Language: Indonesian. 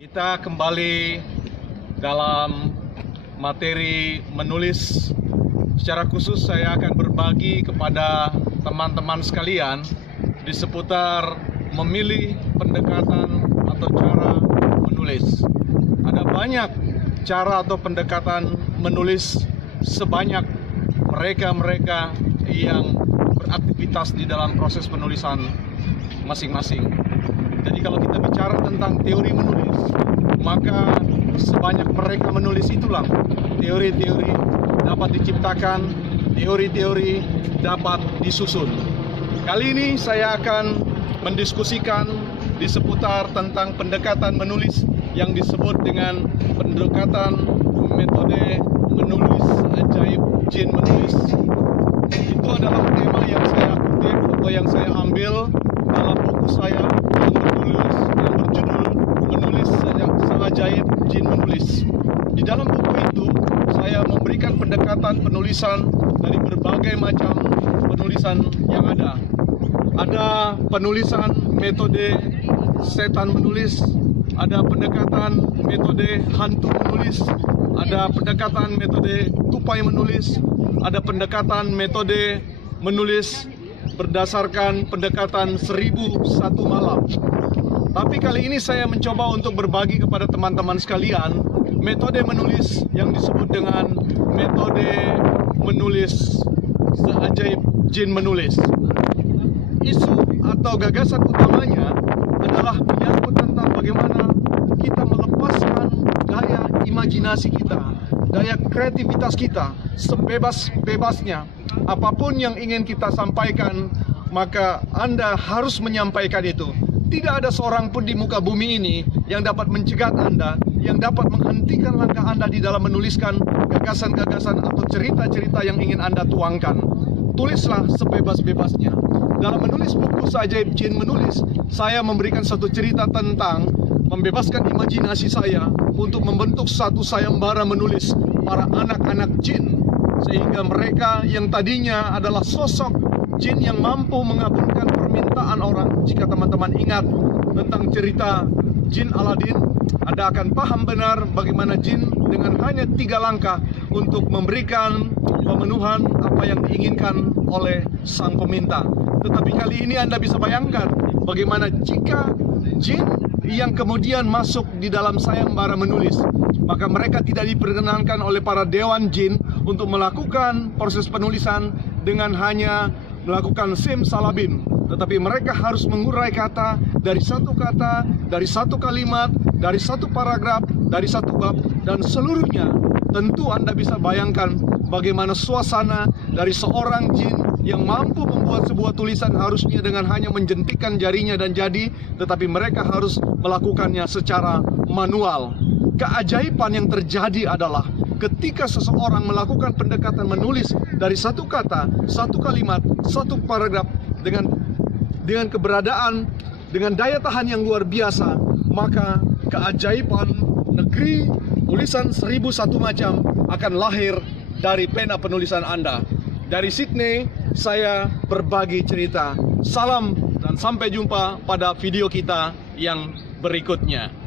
Kita kembali dalam materi menulis. Secara khusus saya akan berbagi kepada teman-teman sekalian di seputar memilih pendekatan atau cara menulis. Ada banyak cara atau pendekatan menulis sebanyak mereka-mereka yang beraktivitas di dalam proses penulisan masing-masing. Jadi kalau kita bicara tentang teori menulis, maka sebanyak mereka menulis itulah teori-teori dapat diciptakan, teori-teori dapat disusun. Kali ini saya akan mendiskusikan di seputar tentang pendekatan menulis yang disebut dengan pendekatan metode menulis ajaib jin menulis. Itu adalah tema yang saya kutip atau yang saya ambil dalam buku saya yang berjudul Menulis Seajaib Jin Menulis. Di dalam buku itu saya memberikan pendekatan penulisan dari berbagai macam penulisan yang ada. Ada penulisan metode setan menulis, ada pendekatan metode hantu menulis, ada pendekatan metode tupai menulis, ada pendekatan metode menulis berdasarkan pendekatan 1001 malam. Tapi kali ini saya mencoba untuk berbagi kepada teman-teman sekalian metode menulis yang disebut dengan metode menulis seajaib jin menulis. Isu atau gagasan utamanya adalah menyangkut tentang bagaimana kita melepaskan daya imajinasi kita, daya kreativitas kita sebebas-bebasnya. Apapun yang ingin kita sampaikan, maka Anda harus menyampaikan itu. Tidak ada seorang pun di muka bumi ini yang dapat mencegat Anda, yang dapat menghentikan langkah Anda di dalam menuliskan gagasan-gagasan atau cerita-cerita yang ingin Anda tuangkan. Tulislah sebebas-bebasnya. Dalam menulis buku Seajaib Jin Menulis, saya memberikan satu cerita tentang membebaskan imajinasi saya untuk membentuk satu sayembara menulis para anak-anak jin, sehingga mereka yang tadinya adalah sosok jin yang mampu mengabulkan permintaan orang. Jika teman-teman ingat tentang cerita jin Aladin, Anda akan paham benar bagaimana jin dengan hanya 3 langkah untuk memberikan pemenuhan apa yang diinginkan oleh sang peminta. Tetapi kali ini Anda bisa bayangkan bagaimana jika jin yang kemudian masuk di dalam sayembara menulis, maka mereka tidak diperkenankan oleh para dewan jin untuk melakukan proses penulisan dengan hanya melakukan simsalabim, tetapi mereka harus mengurai kata, dari satu kalimat, dari satu paragraf, dari satu bab, dan seluruhnya. Tentu Anda bisa bayangkan bagaimana suasana dari seorang jin yang mampu membuat sebuah tulisan harusnya dengan hanya menjentikkan jarinya dan jadi, tetapi mereka harus melakukannya secara manual. Keajaiban yang terjadi adalah ketika seseorang melakukan pendekatan menulis dari satu kata, satu kalimat, satu paragraf dengan keberadaan, dengan daya tahan yang luar biasa, maka keajaiban negeri tulisan 1001 macam akan lahir dari pena penulisan Anda. Dari Sydney, saya berbagi cerita. Salam dan sampai jumpa pada video kita yang berikutnya.